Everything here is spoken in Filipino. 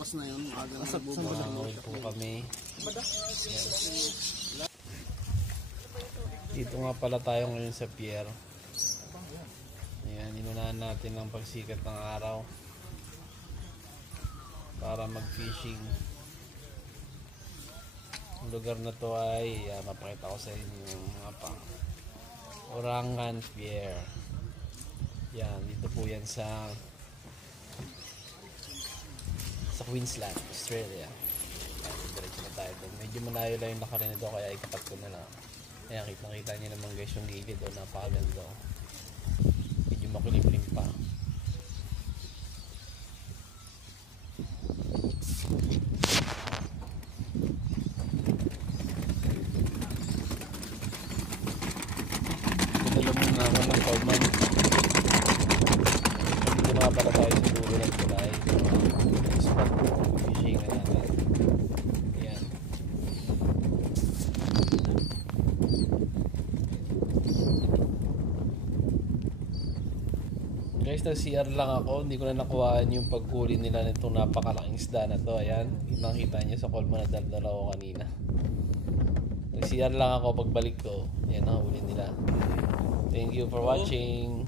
bukas na yun. Aga na bubukas. Mahuli po kami. Dito nga pala tayo ngayon sa pier. Ayan, inunahan natin ang pagsikat ng araw para mag-fishing. Ang lugar na to ay mapakita ko sa inyo yung mga Orangan Pier. Yan, dito po yan sa Queensland, Australia. Yan, diretso na tayo doon. Medyo malayo lang yung nakarin nito kaya ikapat ko na lang. Ayan, kitang-kita nyo naman guys yung gilid o napakaganda. Medyo makulimlim pa. Dala muna ako ng Coleman. Dito na para tayo siguro ng tulay. Spot fishing na natin. Ayan. Guys, nag-CR lang ako. Hindi ko na nakuhaan yung paghuli nila nitong napakalaking isda na to. Ayan. Nakita nyo sa Coleman na daldala ko kanina. Nag-CR lang ako pagbalik ko. Ayan, nakahuli nila. Thank you for watching.